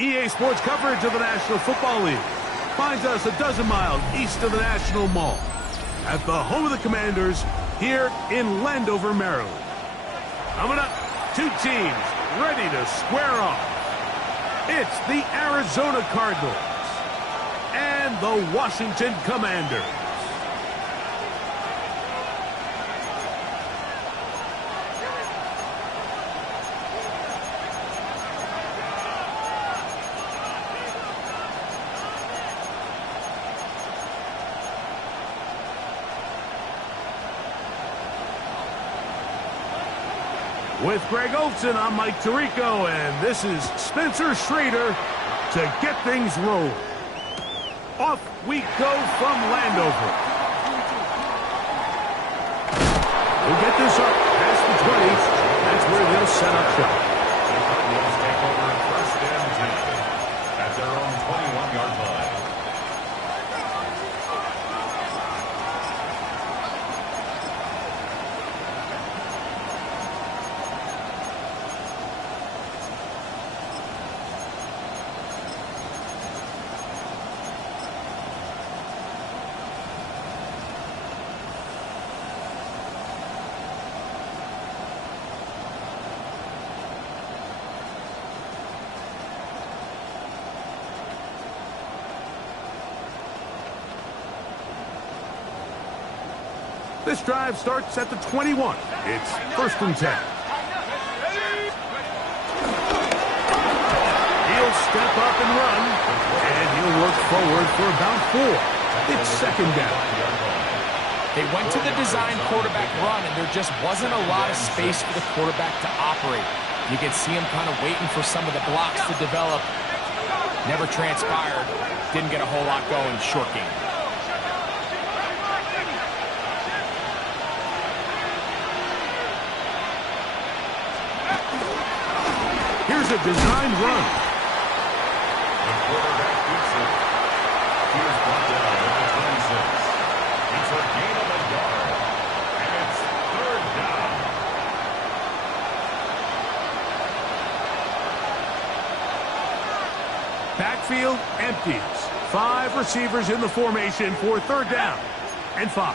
EA Sports coverage of the National Football League finds us a dozen miles east of the National Mall at the home of the Commanders here in Landover, Maryland. Coming up, two teams ready to square off. It's the Arizona Cardinals and the Washington Commanders. With Greg Olson, I'm Mike Tirico, and this is Spencer Schrader to get things rolling. Off we go from Landover. We'll get this up past the 20s. That's where they'll set up shop. Cardinals take over first and 10 at their own 21-yard line. This drive starts at the 21. It's first and 10. He'll step up and run, and he'll work forward for about 4. It's second down. They went to the design quarterback run, and there just wasn't a lot of space for the quarterback to operate. You could see him kind of waiting for some of the blocks to develop. Never transpired. Didn't get a whole lot going. Short game. Here's a designed run. The quarterback keeps it. He is brought down at the 26. It's a gain of a yard. And it's third down. Backfield empties. 5 receivers in the formation for third down and 5.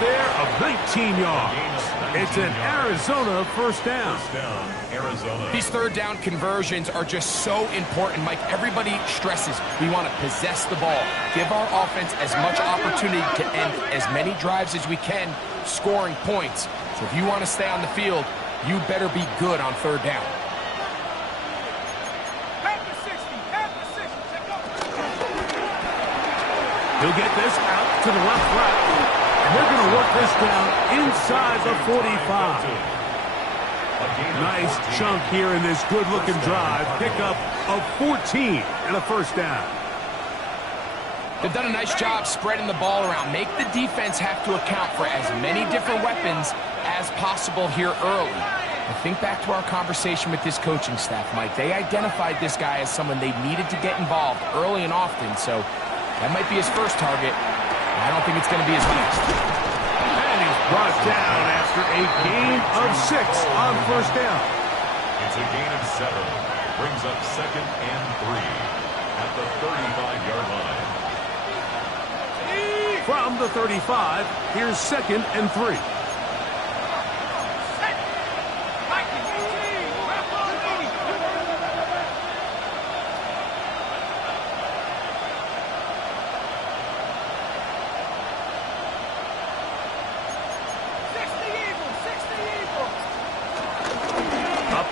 There of 19 yards. It's an Arizona first down. Arizona. These third down conversions are just so important, Mike. Everybody stresses we want to possess the ball, give our offense as much opportunity to end as many drives as we can, scoring points. So if you want to stay on the field, you better be good on third down. He'll get this out to the left flat. And they're going to work this down inside the 45. Nice chunk here in this good-looking drive. Pickup of 14 and a first down. They've done a nice job spreading the ball around. Make the defense have to account for as many different weapons as possible here early. And think back to our conversation with this coaching staff, Mike. They identified this guy as someone they needed to get involved early and often. So that might be his first target. I don't think it's going to be his last. And he's brought down after a gain of 6 on first down. It's a gain of 7. Brings up second and 3 at the 35-yard line. From the 35, here's second and 3.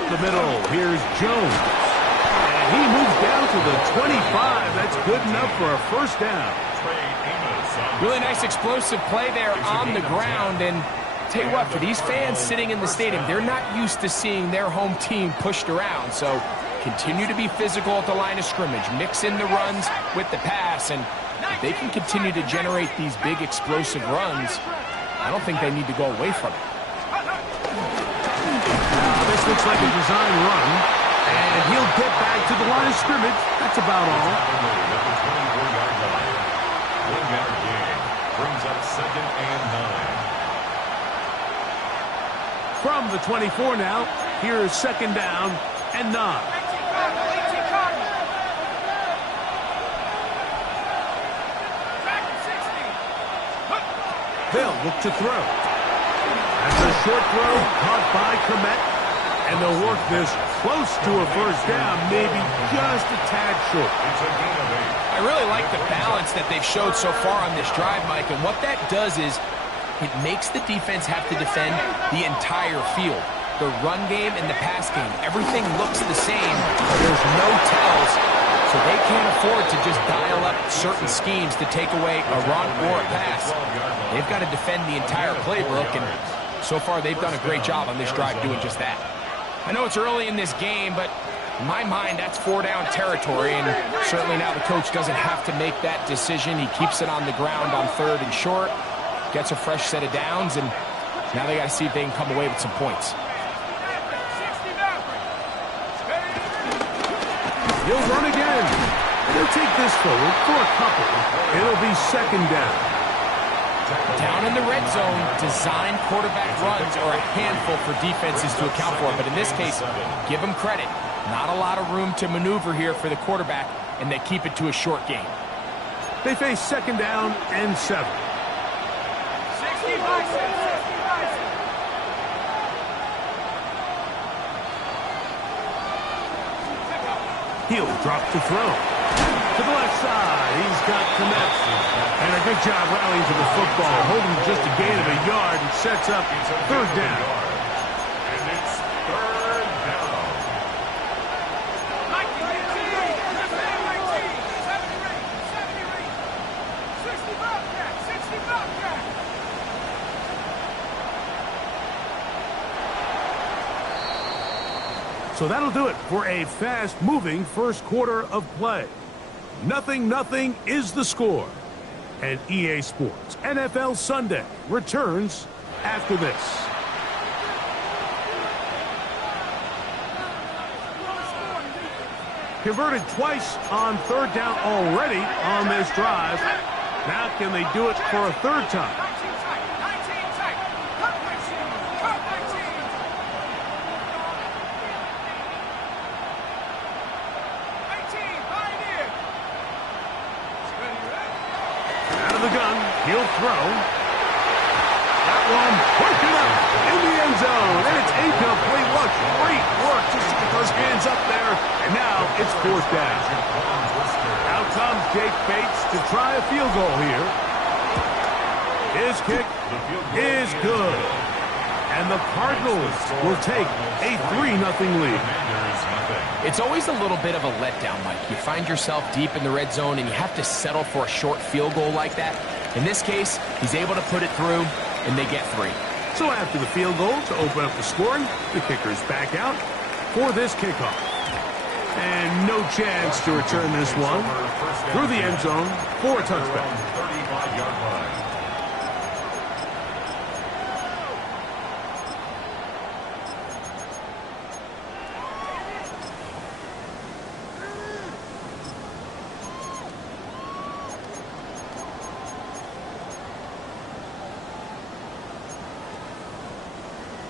The middle, here's Jones, and he moves down to the 25. That's good enough for a first down. Really nice explosive play there on the ground. And tell you what, for these fans sitting in the stadium, they're not used to seeing their home team pushed around. So continue to be physical at the line of scrimmage. Mix in the runs with the pass. And if they can continue to generate these big explosive runs, I don't think they need to go away from it. This looks like a design run, and he'll get back to the line of scrimmage. That's about all. One-yard gain brings up 2nd and 9. From the 24 now, here's 2nd down and 9. They'll look to throw. That's a short throw caught by Komet, and they'll work this close to a first down, maybe just a tad short. I really like the balance that they've showed so far on this drive, Mike, and what that does is it makes the defense have to defend the entire field. The run game and the pass game, everything looks the same. There's no tells, so they can't afford to just dial up certain schemes to take away a run or a pass. They've got to defend the entire playbook, and so far they've done a great job on this drive doing just that. I know it's early in this game, but in my mind, that's 4-down territory, and certainly now the coach doesn't have to make that decision. He keeps it on the ground on 3rd and short, gets a fresh set of downs, and now they got to see if they can come away with some points. He'll run again. He'll take this forward for a couple. It'll be 2nd down. Down in the red zone, design quarterback runs are a handful for defenses to account for. But in this case, give them credit. Not a lot of room to maneuver here for the quarterback, and they keep it to a short game. They face 2nd down and 7. He'll drop to throw. To the left side, he's got Komet. And a good job rallying to the football, holding just a gain of a yard and sets up 3rd down. And it's 3rd down. So that'll do it for a fast-moving first quarter of play. 0-0 is the score. And EA Sports NFL Sunday returns after this. Converted twice on 3rd down already on this drive. Now can they do it for a 3rd time? He'll throw. That one broken up in the end zone. And it's incomplete. What great work just to get those hands up there. And now it's 4th down. Out comes Jake Bates to try a field goal here. His kick is good. And the Cardinals will take a 3-0 lead. It's always a little bit of a letdown, Mike. You find yourself deep in the red zone and you have to settle for a short field goal like that. In this case, he's able to put it through, and they get 3. So after the field goal to open up the scoring, the kicker's back out for this kickoff. And no chance to return this one through the end zone for a touchback. 35-yard line.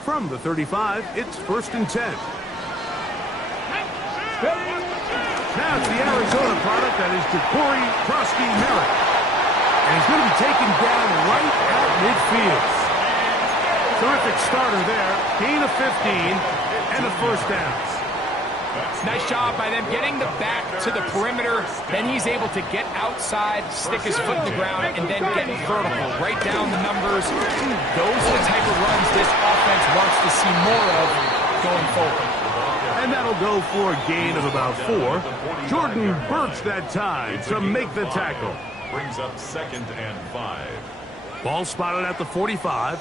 From the 35, it's 1st and 10. Now it's the Arizona product that is Ja'Cory Krosky-Merritt. And he's going to be taken down right at midfield. Terrific starter there. Gain of 15 and a 1st down. Nice job by them getting the back to the perimeter. Then he's able to get outside, stick his foot in the ground, and then get vertical. Right down the numbers. Those are the type of runs this offense wants to see more of going forward. And And that'll go for a gain of about 4. Jordan Burks that time to make the tackle. Brings up 2nd and 5. Ball spotted at the 45.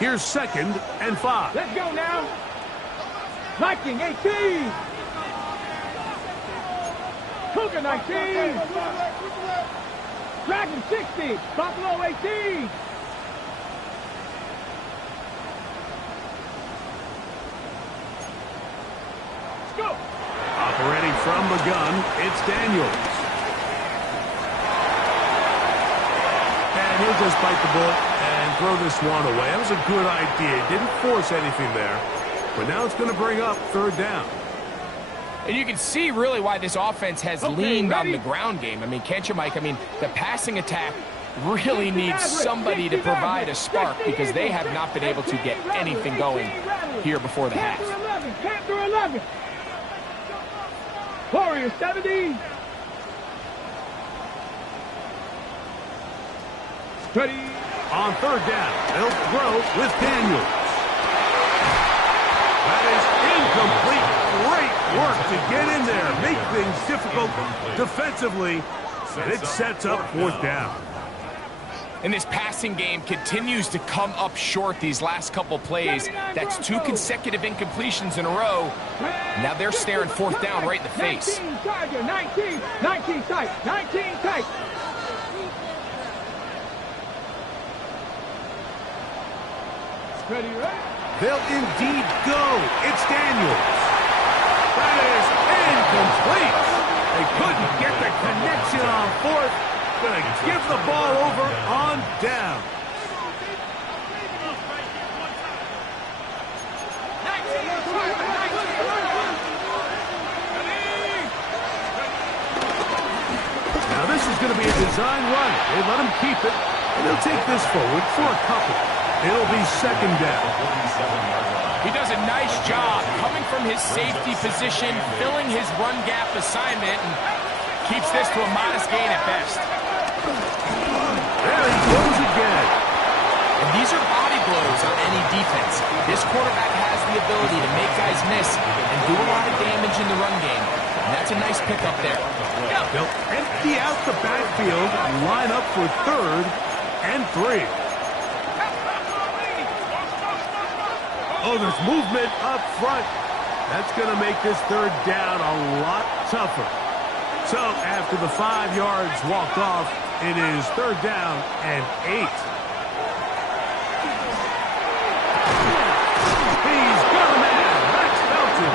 Here's 2nd and 5. Let's go now. Viking 18. Cougar 19. Dragon 60. Buffalo 18. Let's go. Operating from the gun, it's Daniels. And he'll just bite the bullet and throw this one away. That was a good idea. Didn't force anything there. But now it's going to bring up 3rd down. And you can see really why this offense has leaned on the ground game. I mean, can't you, Mike? I mean, the passing attack really needs somebody to provide a spark because they have not been able to get anything going here before the half. Panther 11. Warrior 70. Ready. On 3rd down, they'll throw with Daniels. That is incomplete. Great work to get in there, make things difficult defensively, and it sets up 4th down. And this passing game continues to come up short these last couple plays. That's 2 consecutive incompletions in a row. Now they're staring 4th down right in the face. 19 Tiger, 19 tight, 19 tight. Ready, right? They'll indeed go. It's Daniels. That is incomplete. They couldn't get the connection on 4th. Gonna give the ball over on down. Now this is going to be a design run. They let him keep it, and they'll take this forward for a couple. It'll be 2nd down. He does a nice job coming from his safety position, filling his run gap assignment, and keeps this to a modest gain at best. There he goes again. And these are body blows on any defense. This quarterback has the ability to make guys miss and do a lot of damage in the run game. And that's a nice pickup there. They'll empty out the backfield, line up for 3rd and 3. Oh, there's movement up front. That's going to make this 3rd down a lot tougher. So after the 5 yards walked off, it is 3rd down and 8. He's got a man. That's Felton.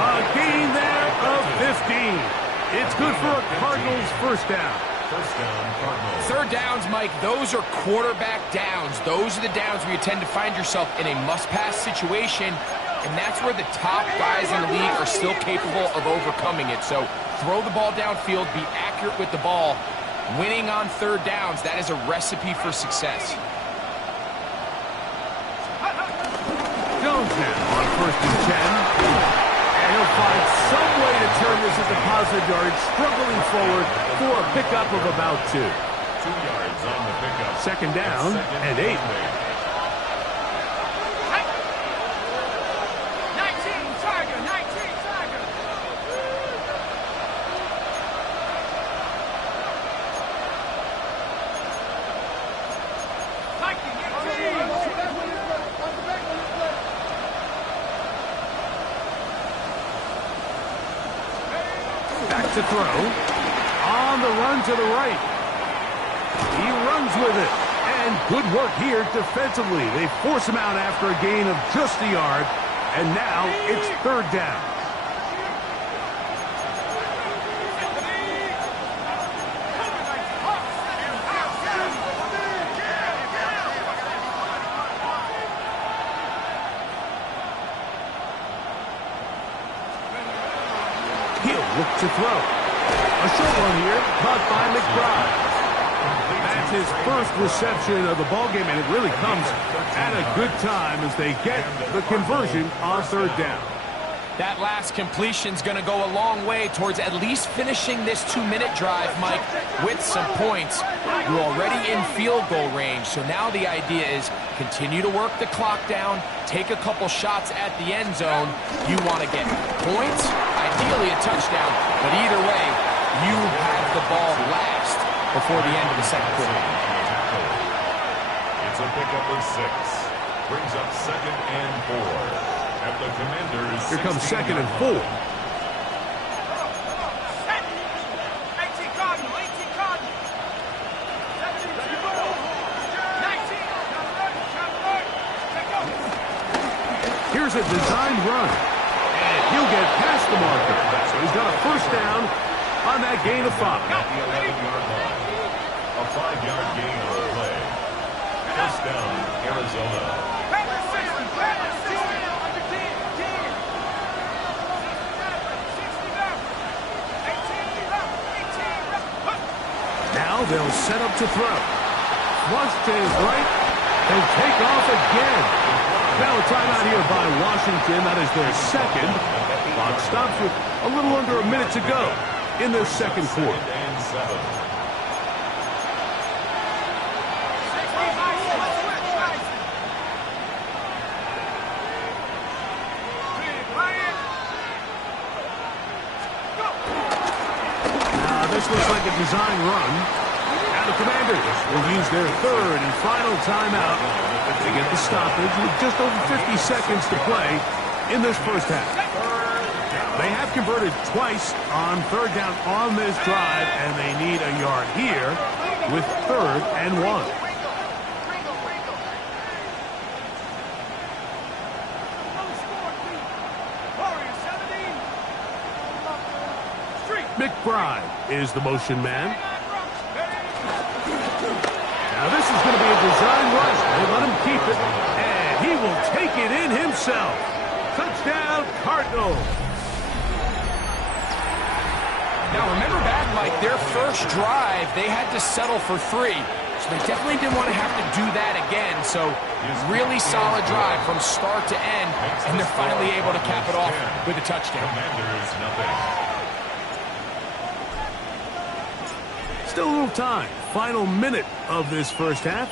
A gain there of 15. It's good for a Cardinals 1st down. 1st down, Cardinals. 3rd downs, Mike, those are quarterback downs. Those are the downs where you tend to find yourself in a must-pass situation, and that's where the top guys in the league are still capable of overcoming it. So throw the ball downfield, be accurate with the ball. Winning on 3rd downs, that is a recipe for success. Jones now on 1st and 10. And he'll find some way to turn this into positive yardage, struggling forward for a pickup of about 2. 2 yards on the pickup. 2nd down and 8. 19 Tiger, 19 Tiger. Viking 18. Back to throw. On the run to the right. He runs with it. And good work here defensively. They force him out after a gain of just a yard. And now it's 3rd down. He'll look to throw. A short one here, caught by McBride. That's his 1st reception of the ballgame, and it really comes at a good time as they get the conversion on 3rd down. That last completion's going to go a long way towards at least finishing this 2-minute drive, Mike, with some points. You're already in field goal range, so now the idea is continue to work the clock down, take a couple shots at the end zone. You want to get points, ideally a touchdown, but either way, you have the ball last before the end of the second quarter. It's a pickup of 6. Brings up 2nd and 4. At the Commanders. Here comes 2nd and 4. Here's a designed run. And he'll get past the marker. So he's got a first down on that gain of 5. At the 11-yard line. A 5-yard gain on the play. First down, Arizona. Now they'll set up to throw. Flush to his right and take off again. Now a timeout here by Washington. That is their second. Clock stops with a little under a minute to go in the second quarter. This looks like a design run. And the Commanders will use their third and final timeout to get the stoppage with just over 50 seconds to play in this first half. They have converted twice on third down on this drive, and they need a yard here with 3rd and 1. McBride is the motion man. Now this is going to be a design rush. They let him keep it, and he will take it in himself. Touchdown, Cardinals. Now remember back, Mike, their first drive, they had to settle for 3. So they definitely didn't want to have to do that again. So really solid drive from start to end, and they're finally able to cap it off with a touchdown. Commanders, nothing. Still a little time. Final minute of this first half.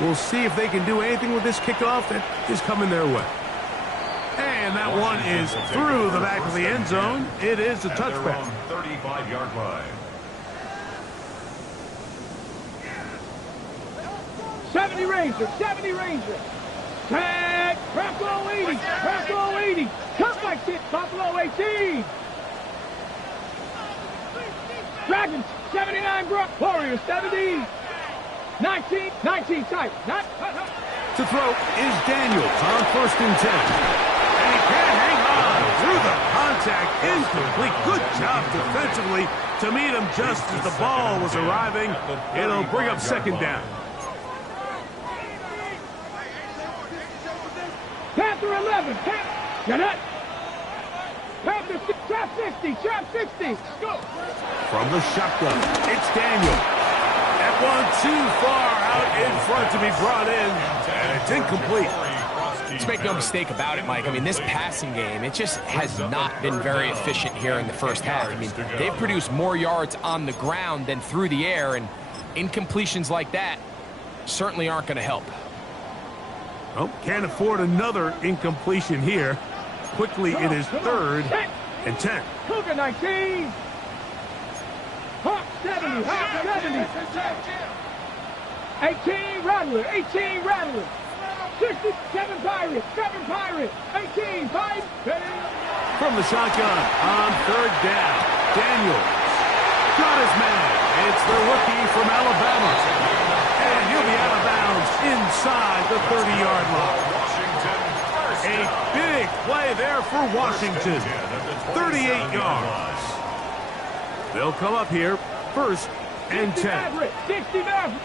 We'll see if they can do anything with this kickoff that is coming their way. And that one is through the back of the end zone. It is a touchback. 35-yard line. 70 Ranger, 70 Ranger. Tag, Buffalo 80, Buffalo 80. Come back, kid, Buffalo 18. Dragons, 79 Brook, Warriors, 70. 19 tight. To throw is Daniels on 1st and 10. And he can't hang on through the contact. Incomplete. Good job defensively to meet him just as the ball was arriving. It'll bring up 2nd down. Panther 11, get it. Panther, trap 60, trap 60. Go. From the shotgun, it's Daniels. That one too far out in front to be brought in, and it's incomplete. Let's make no mistake about it, Mike. I mean, this passing game, it just has not been very efficient here in the first half. I mean, they've produced more yards on the ground than through the air, and incompletions like that certainly aren't going to help. Oh, can't afford another incompletion here. Quickly, it is 3rd and 10. Cougar 19. Hawk 70, Hawk 70. 18 Rattler, 18 Rattler. 67 Pirates, 7 Pirates. 18 Pirates. From the shotgun on 3rd down, Daniels got his man. It's the rookie from Alabama. And he'll be out of bounds inside the 30-yard line. A big play there for Washington. 38 yards. They'll come up here 1st and 10. 60 Maverick.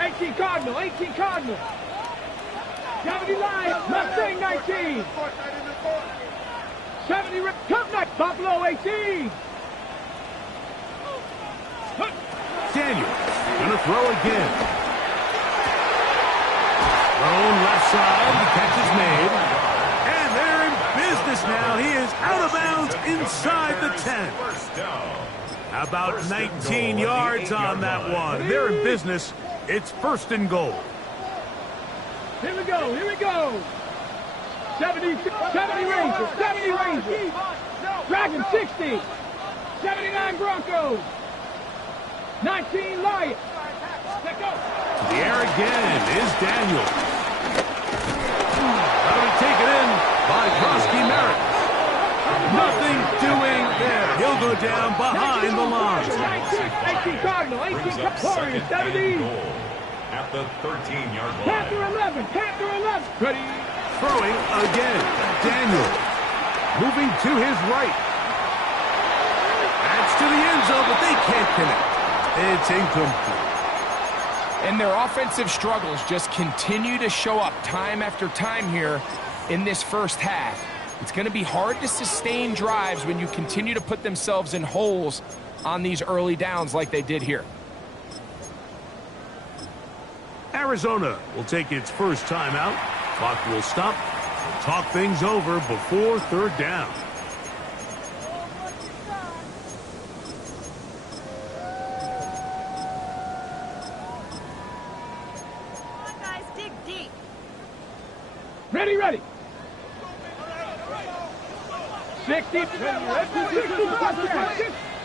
18 Cardinal, 18 Cardinal. 70 Lions, Mustang 19. 70 Cupneck, Buffalo 18. Daniels gonna throw again. Thrown left side, the catch is made. And they're in of bounds inside the 10. About 19 yards on that one. They're in business. It's 1st and goal. Here we go, here we go. 70 Rangers, 70 Rangers. Dragon 60. 79 Broncos. 19 Lions. Let go. To the air again is Daniel. Trying to take it in by Krosky Merritt. Nothing doing there. He'll go down behind the line. 18 Cardinal, 18 Warriors, 70. At the 13-yard line. Panther 11, Panther 11. Ready. Throwing again. Daniel. Moving to his right. That's to the end zone, but they can't connect. It's incomplete. And their offensive struggles just continue to show up time after time here in this first half. It's going to be hard to sustain drives when you continue to put themselves in holes on these early downs like they did here. Arizona will take its first timeout. Clock will stop. We'll talk things over before 3rd down. Ready, ready. 60.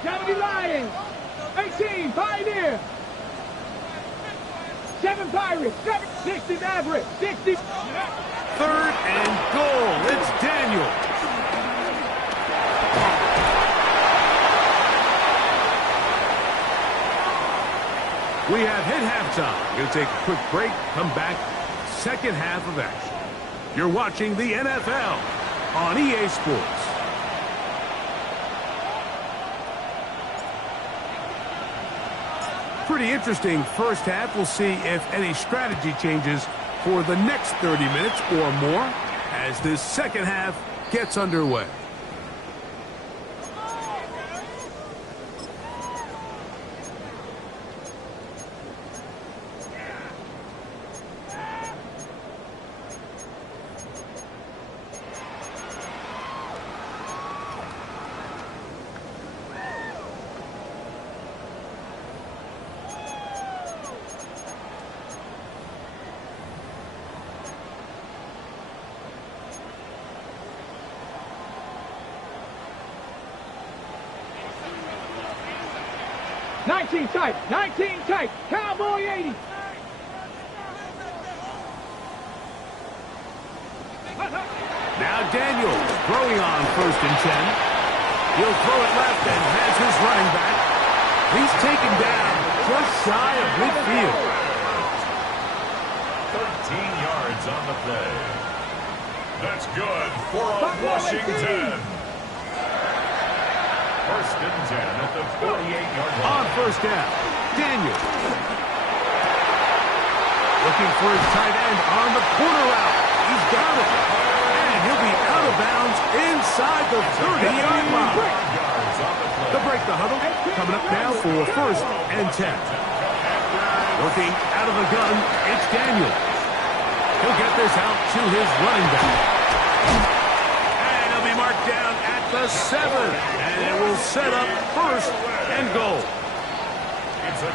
70 Lions. 18 Pioneer. 7 Pirates. 60 Maverick. 60. 3rd and goal. It's Daniel. We have hit halftime. We'll take a quick break. Come back. Second half of action. You're watching the NFL on EA Sports. Pretty interesting first half. We'll see if any strategy changes for the next 30 minutes or more as this second half gets underway. Tight, 19 tight, Cowboy 80. Now Daniel throwing on 1st and 10. He'll throw it left and has his running back. He's taken down just shy of midfield. 13 yards on the play. That's good for a Washington. 1st and 10 at the 48-yard line. On 1st down, Daniel. Looking for his tight end on the corner route. He's got it. And he'll be out of bounds inside the 30-yard line. They'll break the huddle. Coming up now for 1st and 10. Working out of the gun, it's Daniel. He'll get this out to his running back. And he'll be marked down at the 7. And it will set up 1st and goal.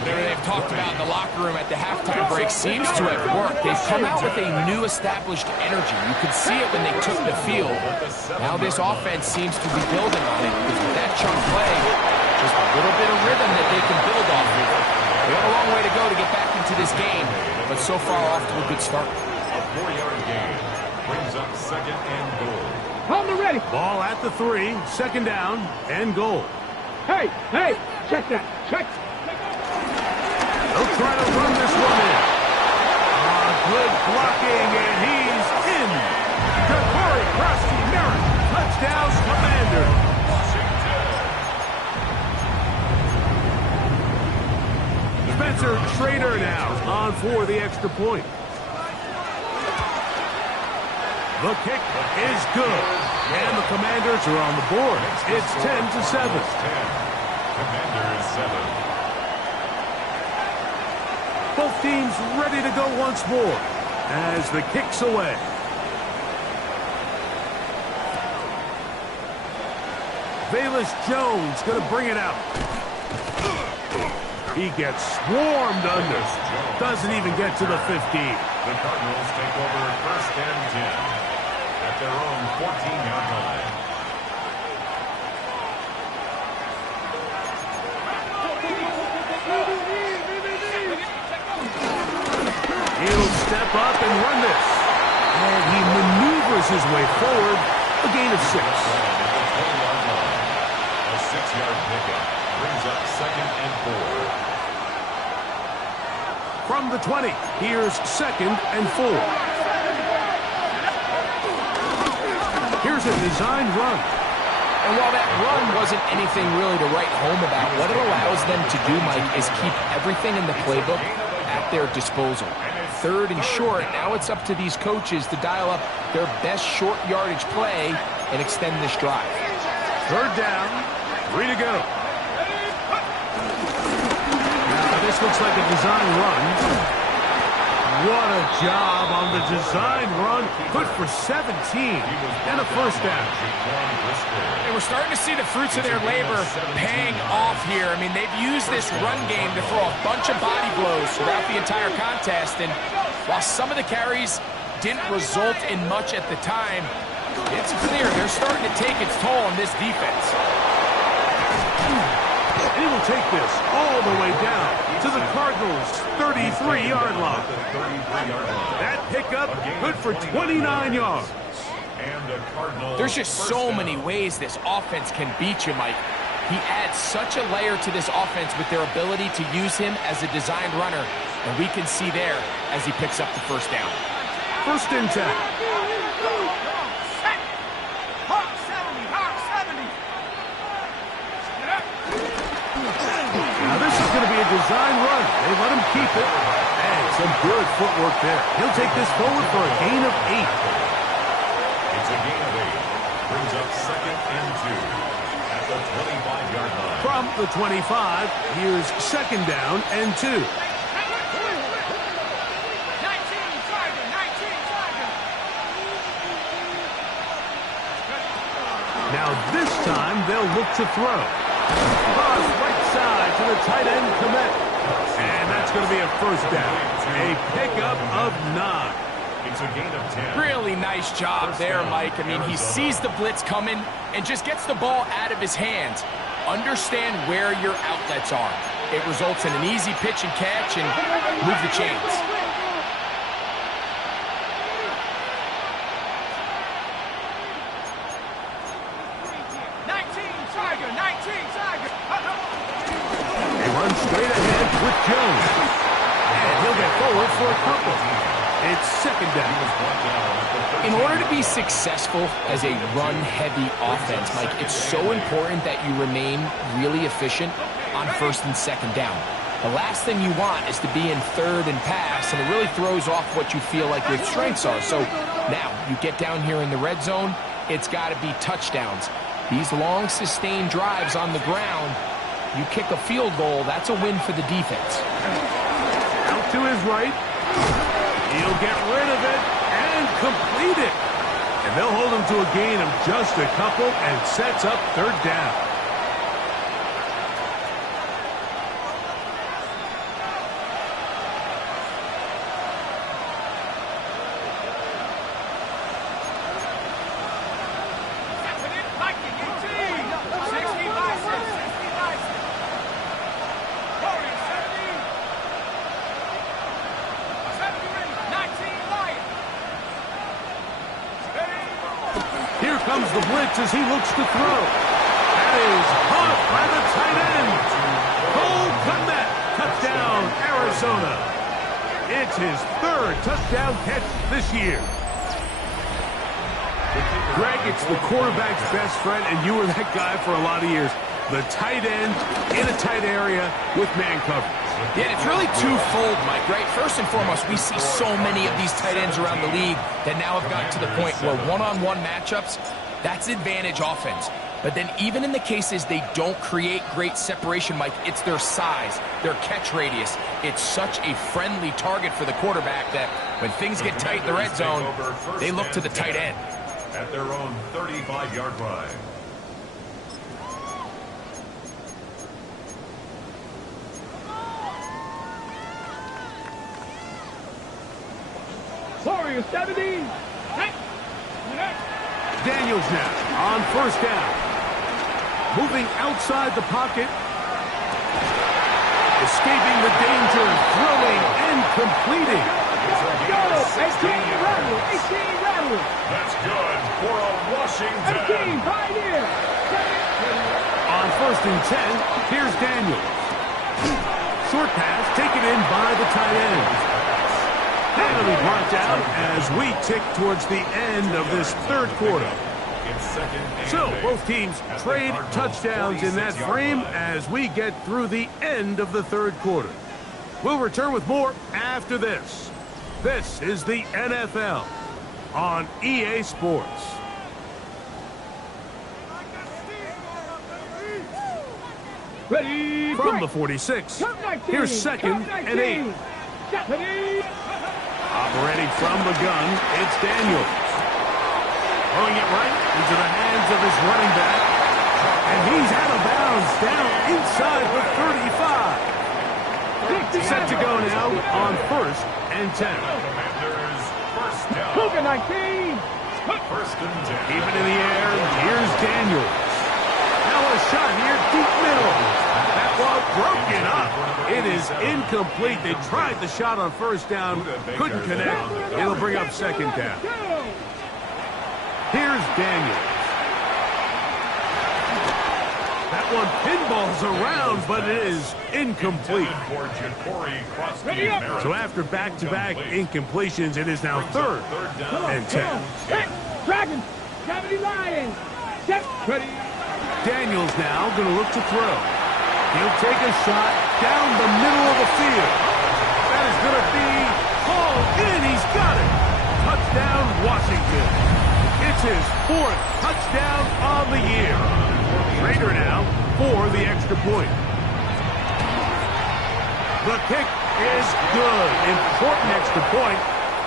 They've talked about in the locker room at the halftime break seems to have worked. They've come out with a new established energy. You could see it when they took the field. Now this offense seems to be building on it. With that chunk play, just a little bit of rhythm that they can build off of. They have a long way to go to get back into this game, but so far off to a good start. A 4-yard gain brings up 2nd and goal. On the ready. Ball at the 3, 2nd down and goal. Hey, check that, check. They'll try to run this one in. Good blocking, and he's in. Krosky Merritt, touchdown, Commander. Spencer Schrader now on for the extra point. The kick is good, and the Commanders are on the board. It's 10-7. Commanders 7. Both teams ready to go once more as the kick's away. Velus Jones going to bring it out. He gets swarmed under. Doesn't even get to the 15. The Cardinals take over 1st and 10 at their own 14-yard line. He'll step up and run this. And he maneuvers his way forward. A gain of 6. A 6-yard pickup brings up 2nd and 4. From the 20, here's 2nd and 4. Here's a designed run. And while that run wasn't anything really to write home about, what it allows them to do, Mike, is keep everything in the playbook at their disposal. 3rd and short, now it's up to these coaches to dial up their best short yardage play and extend this drive. 3rd down, 3 to go. Now this looks like a design run. What a job on the design run. Good for 17 and a 1st down. And we're starting to see the fruits of their labor paying off here. I mean, they've used this run game to throw a bunch of body blows throughout the entire contest. And while some of the carries didn't result in much at the time, it's clear they're starting to take its toll on this defense. He will take this all the way down to the Cardinals' 33-yard line. That pickup good for 29 yards. There's just so many ways this offense can beat you, Mike. He adds such a layer to this offense with their ability to use him as a designed runner, and we can see there as he picks up the 1st down. 1st and 10. Now this is going to be a design run. They let him keep it. And some good footwork there. He'll take this forward for a gain of 8. It's a gain of 8. Brings up 2nd and 2 at the 25-yard line. From the 25, here's 2nd down and 2. Now this time they'll look to throw. Cross right side to the tight end, Komet. And that's going to be a 1st down. A pickup of 9. It's a gain of 10. Really nice job there, Mike. I mean, he sees the blitz coming and just gets the ball out of his hands. Understand where your outlets are. It results in an easy pitch and catch and move the chains. Straight ahead with Jones. And he'll get forward for a couple. It's 2nd down. In order to be successful as a run-heavy offense, Mike, it's so important that you remain really efficient on 1st and 2nd down. The last thing you want is to be in 3rd and pass, and it really throws off what you feel like your strengths are. So now you get down here in the red zone, it's got to be touchdowns. These long, sustained drives on the ground, you kick a field goal, that's a win for the defense. Out to his right. He'll get rid of it and complete it. And they'll hold him to a gain of just a couple and sets up 3rd down. Here comes the blitz as he looks to throw. That is caught by the tight end. Cole Komet, touchdown, Arizona. It's his 3rd touchdown catch this year. Greg, it's the quarterback's best friend, and you were that guy for a lot of years. The tight end in a tight area with man coverage. Yeah, it's really twofold, Mike, right? First and foremost, we see so many of these tight ends around the league that now have gotten to the point where one-on-one matchups, that's advantage offense. But then even in the cases they don't create great separation, Mike, it's their size, their catch radius. It's such a friendly target for the quarterback that when things get tight in the red zone, they look to the tight end. At their own 35-yard line. Warriors 70. Daniels now on first down. Moving outside the pocket. Escaping the danger, throwing and completing. Go! 18 rattle. 18 rattle. That's good for a Washington. 18 Pioneer. On first and 10, here's Daniels. Short pass taken in by the tight end. And it'll be brought down as we tick towards the end of this third quarter. So both teams trade touchdowns in that frame as we get through the end of the third quarter. We'll return with more after this. This is the NFL on EA Sports. Ready. From the 46, here's second and 8. Operating from the gun, it's Daniels. Throwing it right into the hands of his running back. And he's out of bounds down inside the 35. Set to go now on first and 10. Cougar 19. First and 10. Even in the air, here's Daniels. Now a shot here, deep middle. That ball broken up. It is incomplete. They tried the shot on first down, couldn't connect. It'll bring up second down. Here's Daniels. That one pinballs around, but it is incomplete. So after back-to-back incompletions, it is now third and 10. Dragon. 70 Lions. Ready. Daniels now going to look to throw. He'll take a shot down the middle of the field. That is going to be hauled in. He's got it. Touchdown, Washington. It's his fourth touchdown of the year. Rader now for the extra point. The kick is good. Important extra point.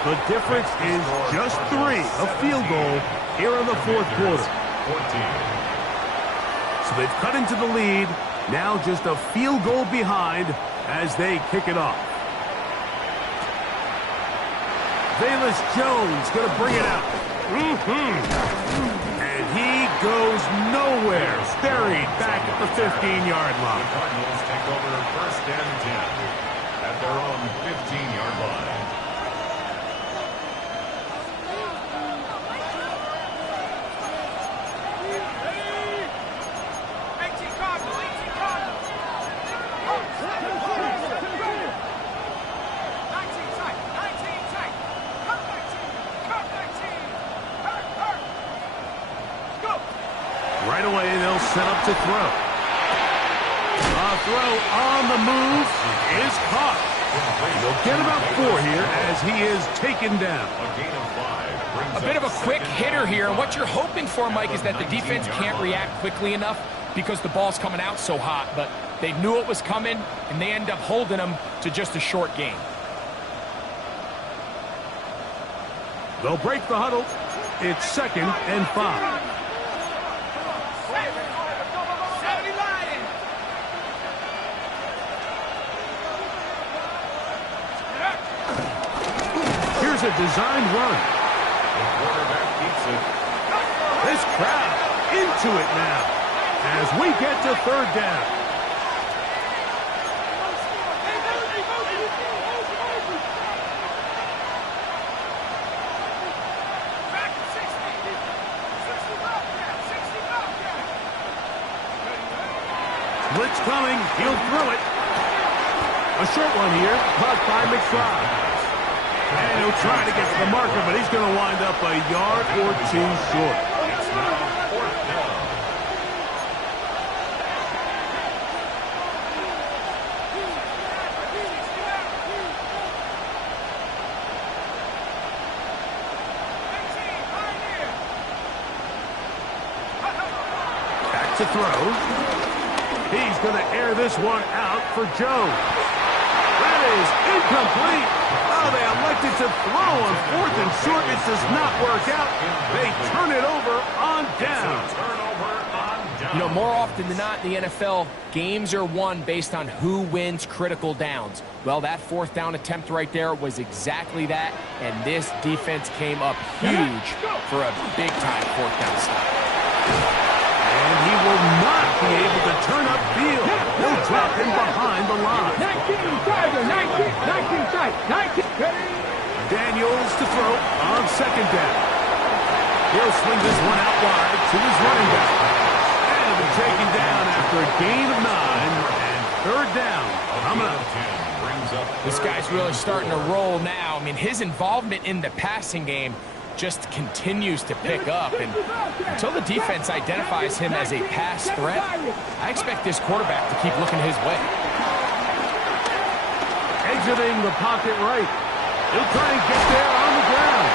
The difference is just 3, a field goal here in the fourth quarter. 14. So they've cut into the lead. Now just a field goal behind as they kick it off. Velus Jones going to bring it out. And he goes nowhere. Buried back at the 15-yard line. The Cardinals take over first and 10 at their own 15-yard line. Right away, they'll set up to throw. A throw on the move is caught. He'll get about 4 here as he is taken down. A gain of 5. A bit of a quick hitter here, and what you're hoping for, Mike, is that the defense can't react quickly enough because the ball's coming out so hot, but they knew it was coming, and they end up holding them to just a short gain. They'll break the huddle. It's second and 5. Here's a designed run. The quarterback keeps it. This crowd into it now as we get to third down. Blitz coming. He'll throw it. A short one here, caught by McFly. And he'll try to get to the marker, but he's going to wind up a yard or 2 short. It's now fourth down. Back to throw. He's going to air this one out for Jones. That is incomplete. Oh, they elected to throw on 4th and short. It does not work out. They turn it over on down. Turnover on You know, more often than not in the NFL, games are won based on who wins critical downs. Well, that fourth down attempt right there was exactly that, and this defense came up huge for a big-time fourth down stop. And he will not be able to turn up field. He'll drop in behind the line. 19 side, 19. Daniels to throw on second down. He'll swing this one out wide to his running back. And he'll be taken down after a gain of 9 and third down coming up. This guy's really starting to roll now. I mean, his involvement in the passing game just continues to pick up, and until the defense identifies him as a pass threat, I expect this quarterback to keep looking his way. Exiting the pocket right. He'll try and get there on the ground.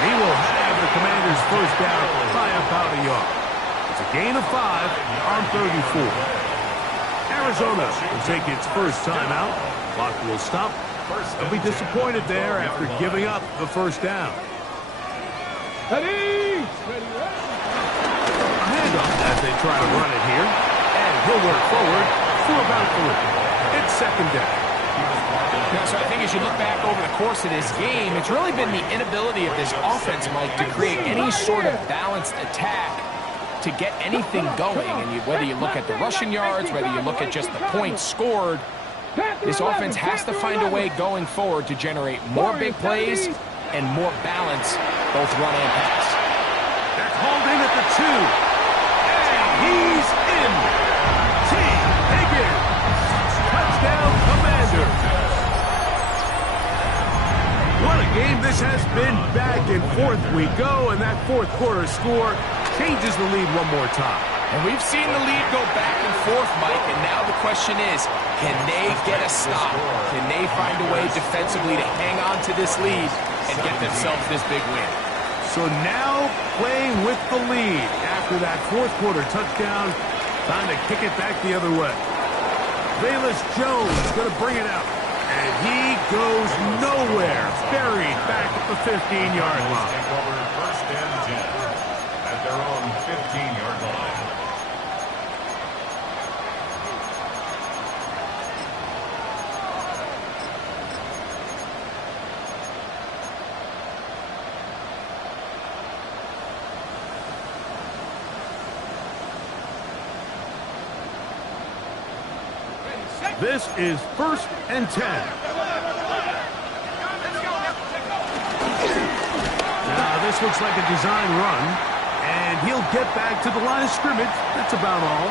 He will have the Commanders' first down by about a yard. It's a gain of 5 on 34. Arizona will take its first timeout. Clock will stop. They'll be disappointed there after giving up the first down. Ready! A handoff as they try to run it here. And he'll work forward for about 3. It's second down. Now, so I think as you look back over the course of this game, it's really been the inability of this offense, Mike, to create any sort of balanced attack to get anything going. And whether you look at the rushing yards, whether you look at just the points scored, this offense has to find a way going forward to generate more big plays and more balance, both run and pass. They're called in at the 2. And he's in. T. Higgins. Touchdown, Commanders. What a game this has been. Back and forth we go, and that fourth quarter score changes the lead one more time. And we've seen the lead go back and forth, Mike, and now the question is, can they get a stop? Can they find a way defensively to hang on to this lead and get themselves this big win? So now playing with the lead after that fourth quarter touchdown, time to kick it back the other way. Velus Jones going to bring it out, and he goes nowhere, buried back at the 15-yard line. Take over first and 10 at their own 15-yard line. This is first and 10. Now, this looks like a design run, and he'll get back to the line of scrimmage. That's about all.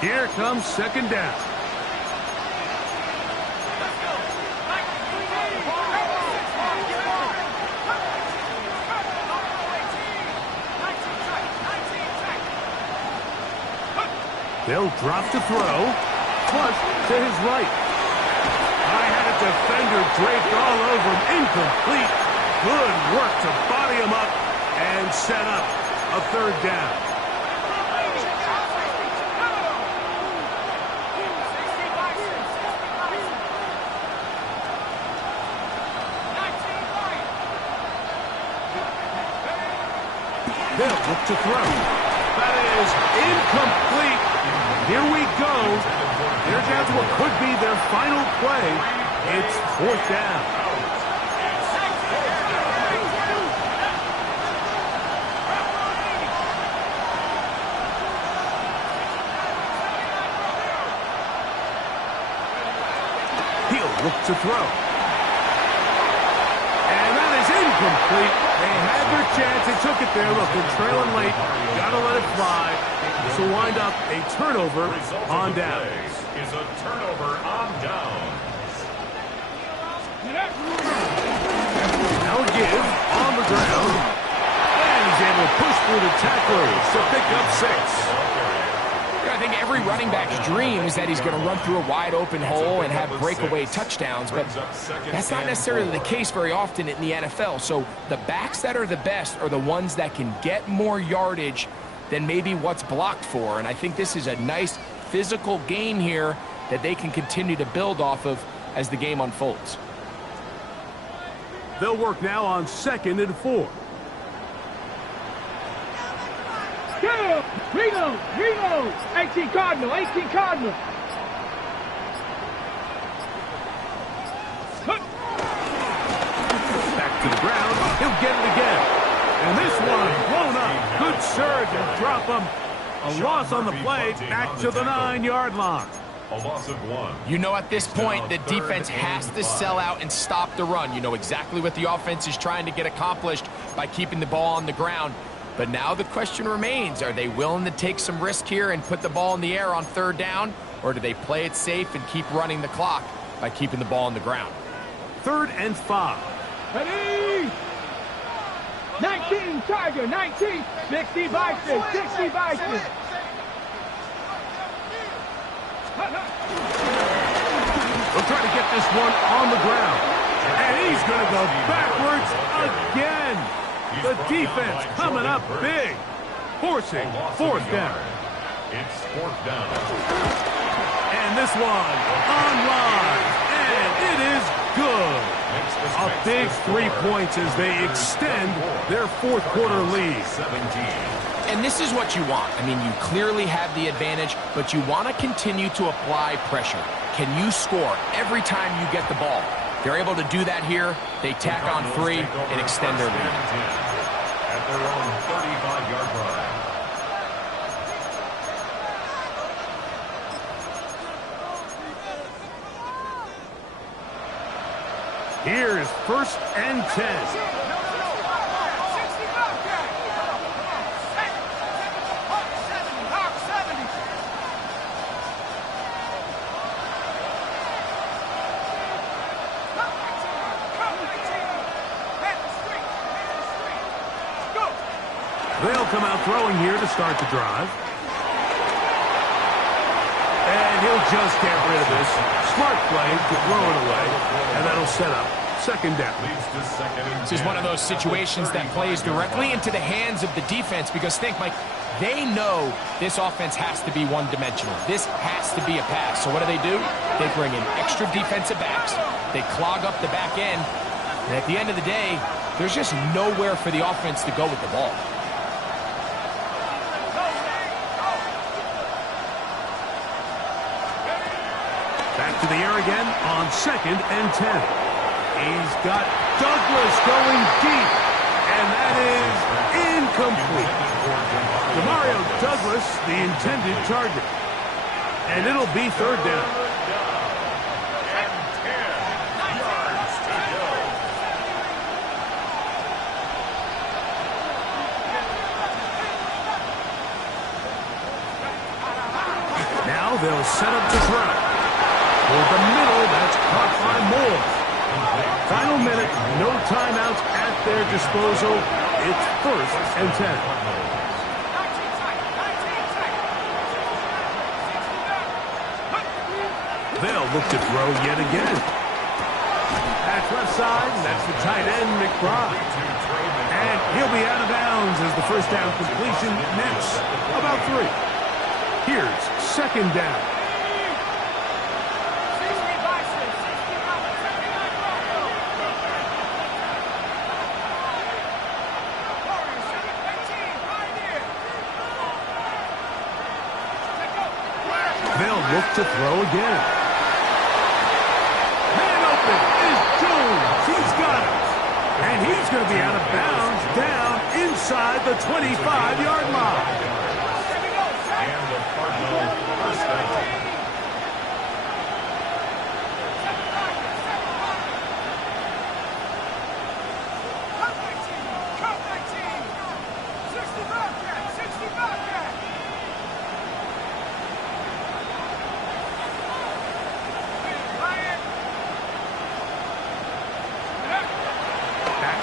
Here comes second down. They'll drop to throw. Flush to his right. I had a defender draped all over him. Incomplete. Good work to body him up and set up a third down. They'll look to throw. That is incomplete. Here we go. They're down to what could be their final play. It's fourth down. He'll look to throw. And that is incomplete. They had their chance. They took it there. Look, they're trailing late. Got to let it fly. This will wind up a turnover on downs. Is a turnover on downs. Now a give on the ground. And he's able to push through the tacklers to pick up 6. I think every running back's dream is that he's going to run through a wide open hole and have breakaway touchdowns, but that's not necessarily the case very often in the NFL. So the backs that are the best are the ones that can get more yardage than maybe what's blocked for. And I think this is a nice physical game here that they can continue to build off of as the game unfolds. They'll work now on 2nd and 4. Go! Reload! Reload! 18 Cardinal! 18 Cardinal! Back to the ground. He'll get it again. And this one blown up. Good surge and drop him. A loss on the play. Back to the 9-yard line. A loss of 1. You know at this point the defense has to sell out and stop the run. You know exactly what the offense is trying to get accomplished by keeping the ball on the ground. But now the question remains, are they willing to take some risk here and put the ball in the air on 3rd down? Or do they play it safe and keep running the clock by keeping the ball on the ground? 3rd and 5. Ready! 19 Tiger! 19! 60 Bison! 60 Bison! We'll try to get this one on the ground. And he's going to go backwards again. The defense coming up big. Forcing 4th down. It's 4th down. And this one online. And it is good. A big 3 points as they extend their 4th quarter lead. 17. And this is what you want. I mean, you clearly have the advantage, but you want to continue to apply pressure. Can you score every time you get the ball? They're able to do that here. They tack on 3 and extend their lead. At their own 35-yard line. Here's 1st and 10. They'll come out throwing here to start the drive. And he'll just get rid of this. Smart play to throw it away. And that'll set up 2nd down. This is one of those situations that plays directly into the hands of the defense because think, Mike, they know this offense has to be one-dimensional. This has to be a pass. So what do? They bring in extra defensive backs. They clog up the back end. And at the end of the day, there's just nowhere for the offense to go with the ball. Back to the air again on 2nd and 10. He's got Douglas going deep, and that is incomplete. Demario Douglas, the intended target. And it'll be 3rd down. And 10 yards to go. Now they'll set up to throw. Toward the middle, that's caught by Moore. Final minute, no timeouts at their disposal. It's 1st and 10. They'll look to throw yet again. That's left side, and that's the tight end, McBride. And he'll be out of bounds as the 1st down completion nets about 3. Here's 2nd down. They'll look to throw again. Man open is Jones. He's got it. And he's going to be out of bounds down inside the 25-yard line. And the Cardinals 1st down.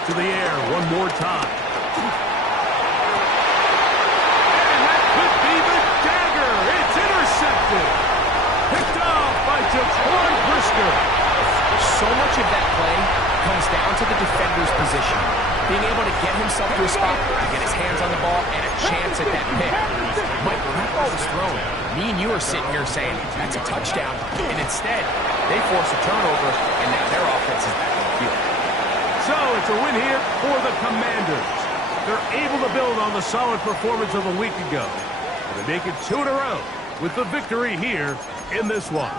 To the air one more time. And that could be the dagger. It's intercepted. Picked off by Jaquan Brisker. So much of that play comes down to the defender's position. Being able to get himself to a spot to get his hands on the ball and a chance at that pick. Mike, when that ball was thrown, me and you are sitting here saying, that's a touchdown. And instead, they force a turnover, and now their offense is back on the field. So it's a win here for the Commanders. They're able to build on the solid performance of a week ago. And they make it 2 in a row with the victory here in this one.